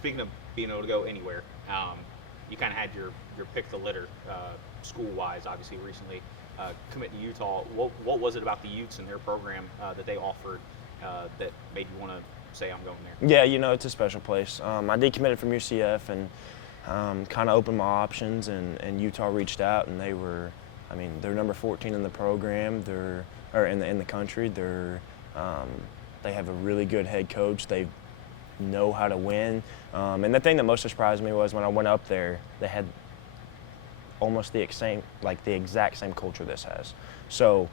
speaking of being able to go anywhere, you kind of had your pick the litter school-wise, obviously, recently. Commit to Utah. What was it about the Utes and their program that they offered that made you want to say I'm going there? Yeah, you know, it's a special place. I decommitted from UCF and kind of opened my options, and Utah reached out, and they're number 14 in the program. Or in the country. They have a really good head coach. They know how to win. And the thing that most surprised me was when I went up there, they had almost the exact same culture this has. So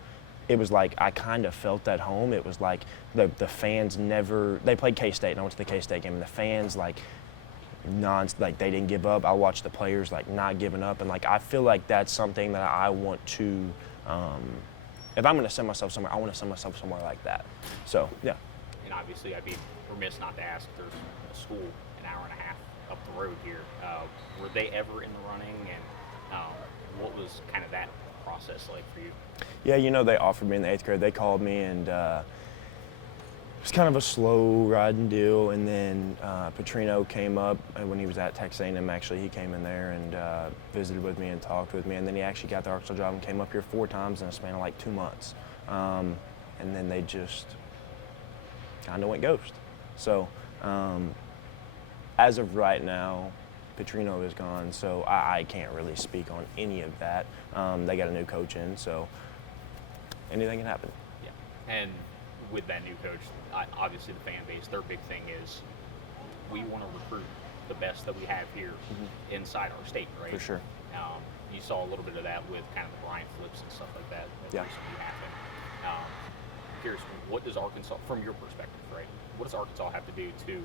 it was like I kind of felt at home. It was like the fans they played K-State, and I went to the K-State game, and the fans they didn't give up. I watched the players not giving up, and I feel like that's something that I want to. If I'm going to send myself somewhere, I want to send myself somewhere like that. So yeah. And obviously, I'd be remiss not to ask. There's a school an hour and a half up the road here. Were they ever in the running, and what was kind of that process like for you? Yeah, you know, they offered me in the 8th grade. They called me, and it was kind of a slow riding deal. And then Petrino came up, and when he was at Texas A&M, actually, he came in there and visited with me and talked with me. And then he actually got the Arkansas job and came up here 4 times in a span of 2 months. And then they just kind of went ghost. So as of right now, Petrino is gone, so I can't really speak on any of that. They got a new coach in, so anything can happen. Yeah, and with that new coach, obviously the fan base, their big thing is we want to recruit the best that we have here inside our state, right? For sure. You saw a little bit of that with kind of the Bryant flips and stuff like that recently happened. I'm curious, what does Arkansas, from your perspective, right, what does Arkansas have to do to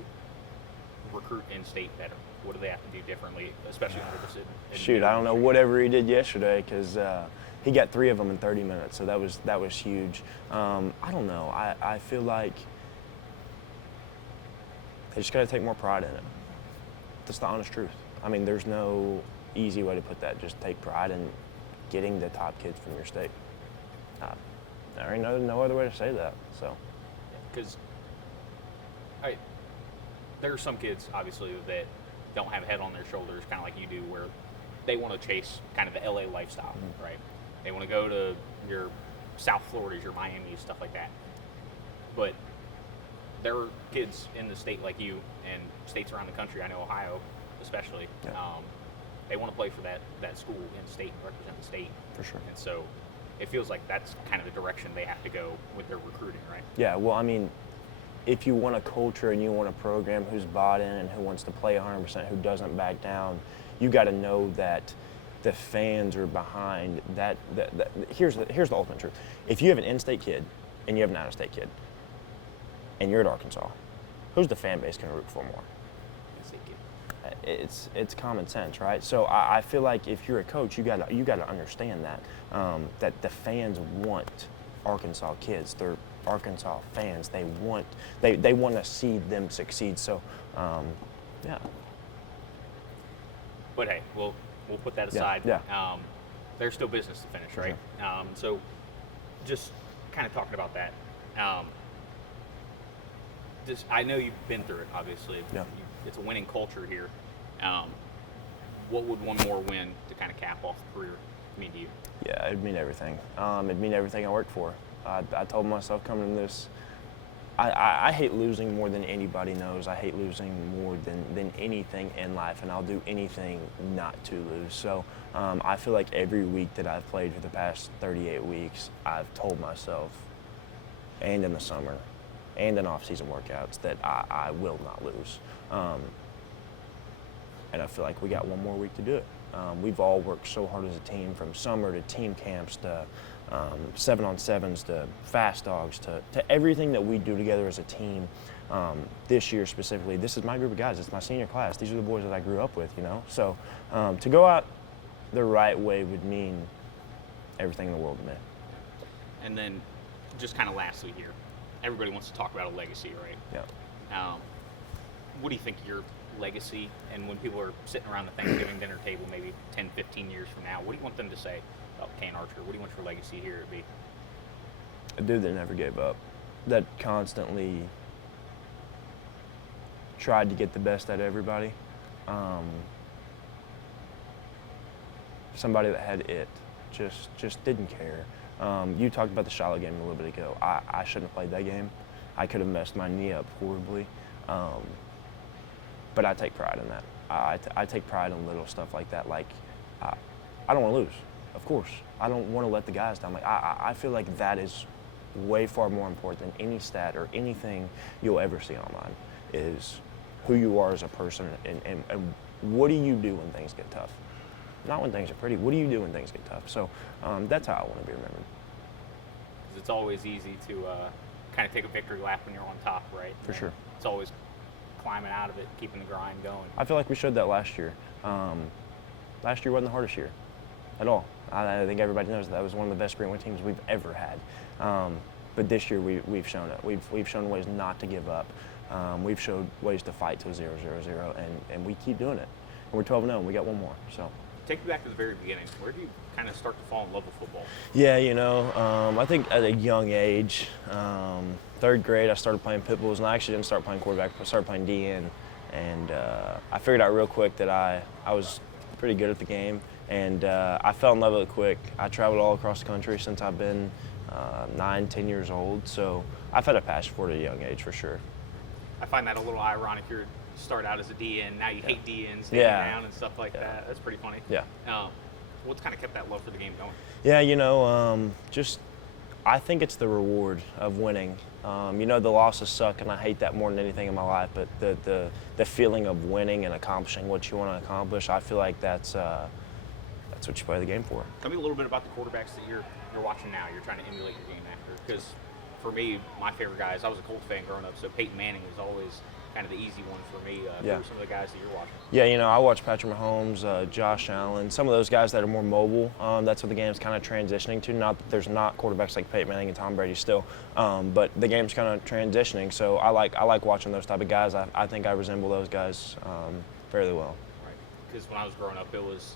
recruit in-state better? What do they have to do differently, especially under this administration? Shoot, I don't know whatever he did yesterday, because he got 3 of them in 30 minutes, so that was huge. I don't know. I feel like they just got to take more pride in it. That's the honest truth. I mean, there's no easy way to put that. Just take pride in getting the top kids from your state. There ain't no other way to say that. So, because there are some kids, obviously, that don't have a head on their shoulders, kind of like you do, where they want to chase kind of the LA lifestyle, right? They want to go to your South Floridas, your Miamis, stuff like that. But there are kids in the state like you and states around the country, I know Ohio especially, they want to play for that school in state and represent the state. For sure. And so it feels like that's kind of the direction they have to go with their recruiting, right? Yeah, well, I mean, if you want a culture and you want a program who's bought in and who wants to play 100%, who doesn't back down, you got to know that the fans are behind that. Here's the ultimate truth. If you have an in-state kid and you have an out-of-state kid and you're at Arkansas, who's the fan base going to root for more? It's common sense, right? So I feel like if you're a coach, you got to understand that the fans want Arkansas kids. They're Arkansas fans. They want to see them succeed. So, yeah. But hey, we'll put that aside. Yeah. There's still business to finish, right? Sure. So, just kind of talking about that. I know you've been through it, obviously. Yeah. It's a winning culture here. What would one more win to kind of cap off the career mean to you? Yeah, it'd mean everything. It'd mean everything I worked for. I told myself coming in this, I hate losing more than anybody knows. I hate losing more than anything in life, and I'll do anything not to lose. So I feel like every week that I've played for the past 38 weeks, I've told myself, and in the summer, and in off-season workouts, that I will not lose. And I feel like we got one more week to do it. We've all worked so hard as a team, from summer to team camps to 7-on-7s to fast dogs to everything that we do together as a team. This year specifically, this is my group of guys. It's my senior class. These are the boys that I grew up with, you know. So to go out the right way would mean everything in the world to me. And then just kind of lastly here, everybody wants to talk about a legacy, right? Yeah. What do you think your legacy, and when people are sitting around the Thanksgiving dinner table maybe 10, 15 years from now, what do you want them to say about Kane Archer? What do you want your legacy here to be? A dude that never gave up, that constantly tried to get the best out of everybody. Somebody that had it, just didn't care. You talked about the Shiloh game a little bit ago. I shouldn't have played that game. I could have messed my knee up horribly. But I take pride in that. I take pride in little stuff like that. Like, I don't want to lose, of course. I don't want to let the guys down. Like, I feel like that is way far more important than any stat or anything you'll ever see online, is who you are as a person and what do you do when things get tough. Not when things are pretty. What do you do when things get tough? So that's how I want to be remembered. It's always easy to kind of take a victory lap when you're on top, right? For sure. It's always climbing out of it, keeping the grind going. I feel like we showed that last year. Last year wasn't the hardest year at all. I think everybody knows that was one of the best Greenwood teams we've ever had. But this year we've shown it. We've shown ways not to give up. We've showed ways to fight till 0-0-0, and we keep doing it. And we're 12-0, and we got one more. So. Take me back to the very beginning. Where did you kind of start to fall in love with football? Yeah, I think at a young age, 3rd grade, I started playing pit bulls, and I actually didn't start playing quarterback. I started playing DN, and I figured out real quick that I was pretty good at the game, and I fell in love with it quick. I traveled all across the country since I've been 9, 10 years old, so I've had a passion for it at a young age for sure. I find that a little ironic. You start out as a DN, now you hate DNs, down and stuff like that. That's pretty funny. Yeah. What's kind of kept that love for the game going? Yeah, just I think it's the reward of winning. The losses suck, and I hate that more than anything in my life. But the feeling of winning and accomplishing what you want to accomplish, I feel like that's what you play the game for. Tell me a little bit about the quarterbacks that you're watching now. You're trying to emulate your game after. Because for me, my favorite guys, I was a Colts fan growing up, so Peyton Manning was always kind of the easy one for me. Who are some of the guys that you're watching? Yeah, I watch Patrick Mahomes, Josh Allen, some of those guys that are more mobile. That's what the game's kind of transitioning to. Not that there's not quarterbacks like Peyton Manning and Tom Brady still, but the game's kind of transitioning. So I like watching those type of guys. I think I resemble those guys fairly well. Right, because when I was growing up, it was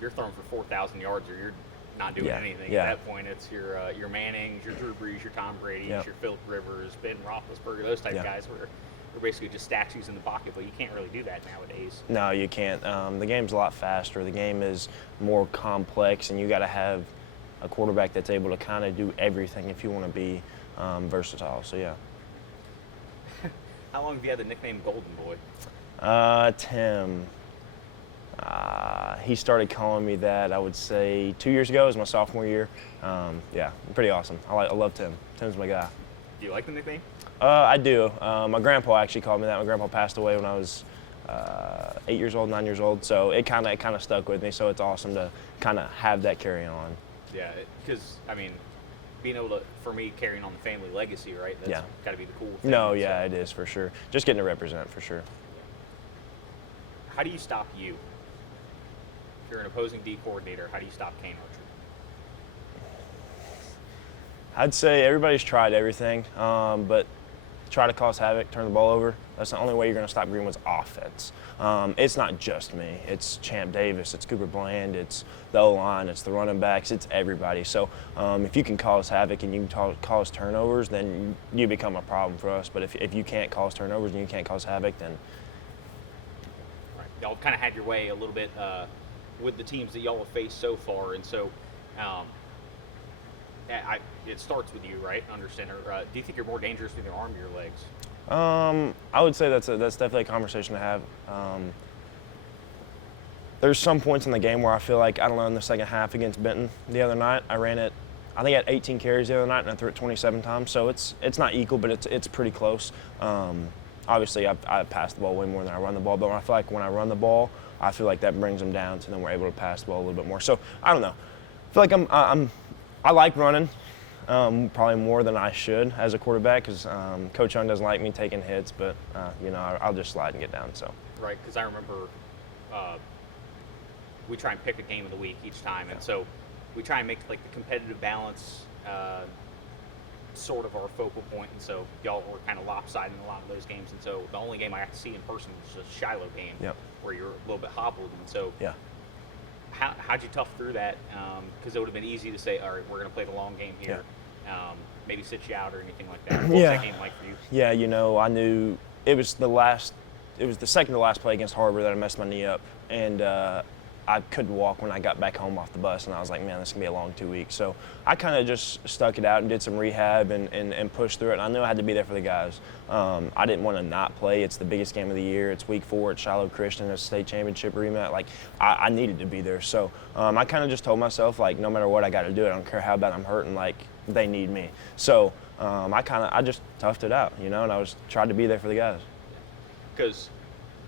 you're throwing for 4,000 yards or you're not doing anything. Yeah. At that point, it's your Mannings, your Drew Brees, your Tom Brady's, your Philip Rivers, Ben Roethlisberger, those type of guys where they're basically just statues in the pocket, but you can't really do that nowadays. No, you can't. The game's a lot faster. The game is more complex, and you got to have a quarterback that's able to kind of do everything if you want to be versatile. So, yeah. How long have you had the nickname Golden Boy? Tim. He started calling me that, I would say, 2 years ago. It was my sophomore year. Pretty awesome. I love Tim. Tim's my guy. Do you like the nickname? I do. My grandpa actually called me that. My grandpa passed away when I was 8 years old, 9 years old. So it kind of stuck with me. So it's awesome to kind of have that carry on. Yeah, because being able to, for me, carrying on the family legacy, right? That's got to be the cool thing. No, yeah, it is for sure. Just getting to represent for sure. How do you stop you? If you're an opposing D coordinator, how do you stop Kane Archer? I'd say everybody's tried everything, but try to cause havoc, turn the ball over. That's the only way you're going to stop Greenwood's offense. It's not just me. It's Champ Davis. It's Cooper Bland. It's the O-line. It's the running backs. It's everybody. So if you can cause havoc and you can cause turnovers, then you become a problem for us. But if you can't cause turnovers and you can't cause havoc, then... Right. Y'all kind of had your way a little bit with the teams that y'all have faced so far. And so it starts with you, right, under center. Do you think you're more dangerous with your arm or your legs? I would say that's definitely a conversation to have. There's some points in the game where I feel like, I don't know, in the second half against Benton the other night, I ran it, I think I had 18 carries the other night, and I threw it 27 times. So it's not equal, but it's pretty close. Obviously, I pass the ball way more than I run the ball, but I feel like when I run the ball, I feel like that brings them down, so then we're able to pass the ball a little bit more. So I don't know. I feel like I like running. Probably more than I should as a quarterback, because Coach Young doesn't like me taking hits, but I'll just slide and get down. So right, because I remember we try and pick a game of the week each time, and so we try and make like the competitive balance sort of our focal point, and so y'all were kind of lopsided in a lot of those games, and so the only game I got to see in person was the Shiloh game, where you're a little bit hobbled, and so how'd you tough through that? Because it would have been easy to say, all right, we're going to play the long game here. Maybe sit you out or anything like that. What was that game like for you? Yeah, I knew it was the last was the second to last play against Harbor that I messed my knee up, and I couldn't walk when I got back home off the bus, and I was like, man, this is going to be a long 2 weeks. So I kind of just stuck it out and did some rehab and pushed through it, and I knew I had to be there for the guys. I didn't want to not play. It's the biggest game of the year. It's week 4 at Shiloh Christian, a state championship rematch. Like, I needed to be there. So I kind of just told myself, like, no matter what, I got to do it. I don't care how bad I'm hurting. Like, they need me. So I just toughed it out, and I tried to be there for the guys. Because,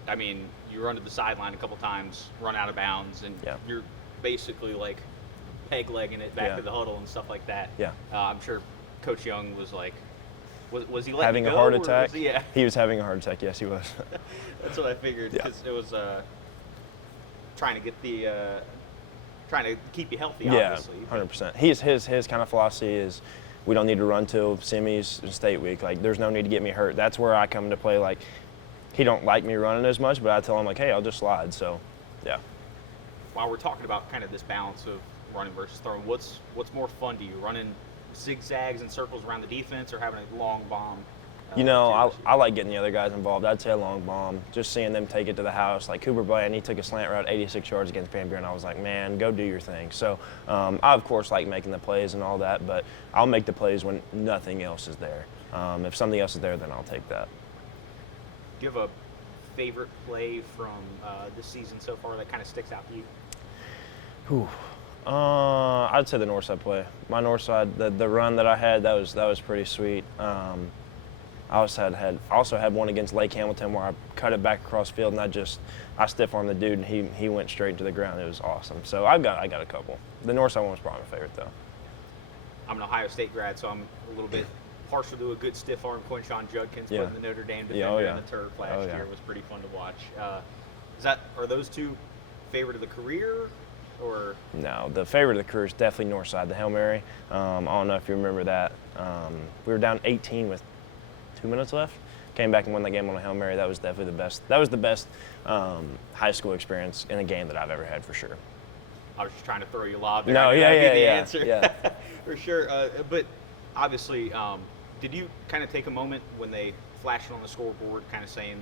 I mean, you run to the sideline a couple times, run out of bounds, and you're basically like peg-legging it back to the huddle and stuff like that. Yeah. I'm sure Coach Young was like, was he having you go, a heart attack? He was having a heart attack. Yes, he was. That's what I figured, because it was trying to keep you healthy. Obviously. Yeah, 100%. His kind of philosophy is, we don't need to run till semis and state week. Like, there's no need to get me hurt. That's where I come to play. Like, he don't like me running as much, but I tell him, like, hey, I'll just slide. So, yeah. While we're talking about kind of this balance of running versus throwing, what's more fun to you, running zigzags and circles around the defense or having a long bomb? I like getting the other guys involved. I'd say a long bomb, just seeing them take it to the house. Like Cooper Bland, he took a slant route 86 yards against Van Buren. I was like, man, go do your thing. So I, of course, like making the plays and all that, but I'll make the plays when nothing else is there. If something else is there, then I'll take that. Do you have a favorite play from this season so far that kind of sticks out to you? I'd say the north side play. My north side, the run that I had, that was pretty sweet. I also had one against Lake Hamilton where I cut it back across field and I stiff armed the dude and he went straight into the ground. It was awesome. So I got a couple. The north side one was probably my favorite though. I'm an Ohio State grad, so I'm a little bit partial to a good stiff arm. Quinshon Judkins putting the Notre Dame defender in the turf last year was pretty fun to watch. Are those two favorite of the career, or? No, the favorite of the career is definitely north side, the Hail Mary. I don't know if you remember that. We were down 18 with 2 minutes left. Came back and won the game on a Hail Mary. That was definitely the best. That was the best high school experience in a game that I've ever had, for sure. I was just trying to throw you a lob there. No, the answer. Yeah. For sure. But obviously, did you kind of take a moment when they flashed it on the scoreboard, kind of saying,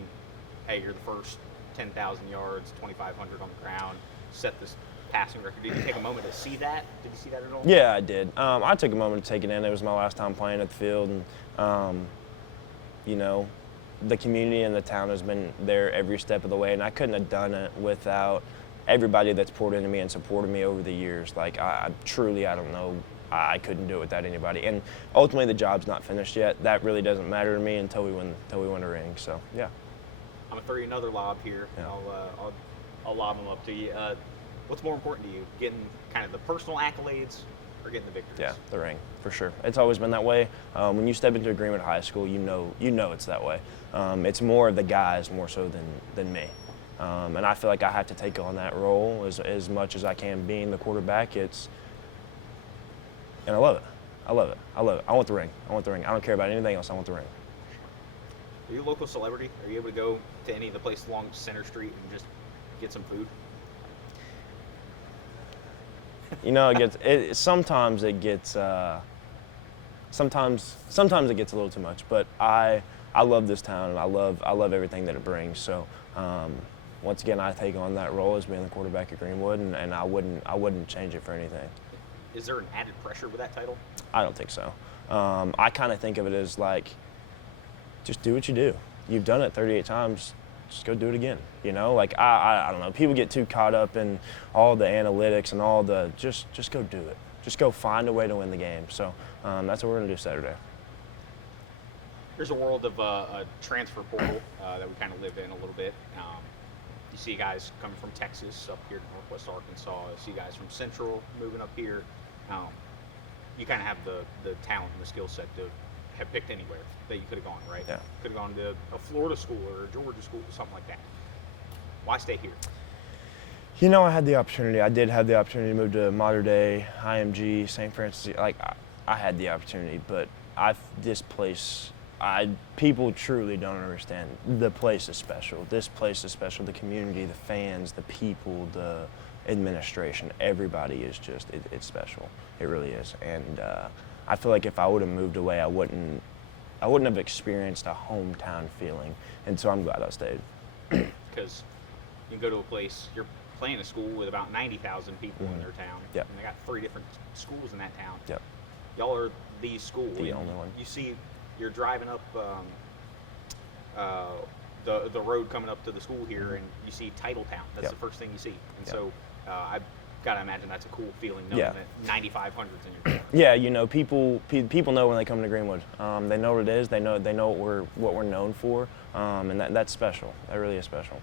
hey, you're the first 10,000 yards, 2,500 on the ground, set this passing record? Did you take a moment to see that? Did you see that at all? Yeah, I did. I took a moment to take it in. It was my last time playing at the field, and the community and the town has been there every step of the way, and I couldn't have done it without everybody that's poured into me and supported me over the years. Like, I don't know, I couldn't do it without anybody. And ultimately, the job's not finished yet. That really doesn't matter to me until we win a ring. So, yeah. I'm gonna throw you another lob here. Yeah. I'll lob them up to you. What's more important to you, getting kind of the personal accolades or getting the victories? Yeah, the ring, for sure. It's always been that way. When you step into Agreement High School, you know it's that way. It's more of the guys more so than me. And I feel like I have to take on that role as much as I can. Being the quarterback, and I love it. I love it. I want the ring. I don't care about anything else. I want the ring. Are you a local celebrity? Are you able to go to any of the places along Center Street and just get some food? Sometimes it gets a little too much, but I love this town and I love everything that it brings. So once again, I take on that role as being the quarterback at Greenwood, and I wouldn't change it for anything. Is there an added pressure with that title? I don't think so. I kind of think of it as like, just do what you do. You've done it 38 times. Just go do it again. Like I don't know. People get too caught up in all the analytics and all the just go do it. Just go find a way to win the game. So that's what we're gonna do Saturday. There's a world of a transfer portal that we kind of live in a little bit. You see guys coming from Texas up here to Northwest Arkansas. You see guys from Central moving up here. You kind of have the talent and the skill set to have picked anywhere that you could have gone, right? Yeah. Could have gone to a Florida school or a Georgia school or something like that. Why stay here? I had the opportunity. I did have the opportunity to move to Mater Dei, IMG, St. Francis. Like, I had the opportunity, but this place, people truly don't understand. The place is special. This place is special. The community, the fans, the people, the administration, everybody is just, it's special. It really is. And I feel like if I would have moved away, I wouldn't have experienced a hometown feeling. And so I'm glad I stayed. because you can go to a place, you're playing a school with about 90,000 people in their town, Yep. and they got 3 different schools in that town. Yep. Y'all are the school. The only one. You see, you're driving up the road coming up to the school here, and you see Titletown. That's Yep. the first thing you see. And Yep. so I've got to imagine that's a cool feeling knowing Yeah. that 9,500's in your town. Yeah, you know, people know when they come to Greenwood. They know what it is. They know what we're known for, and that's special. That really is special.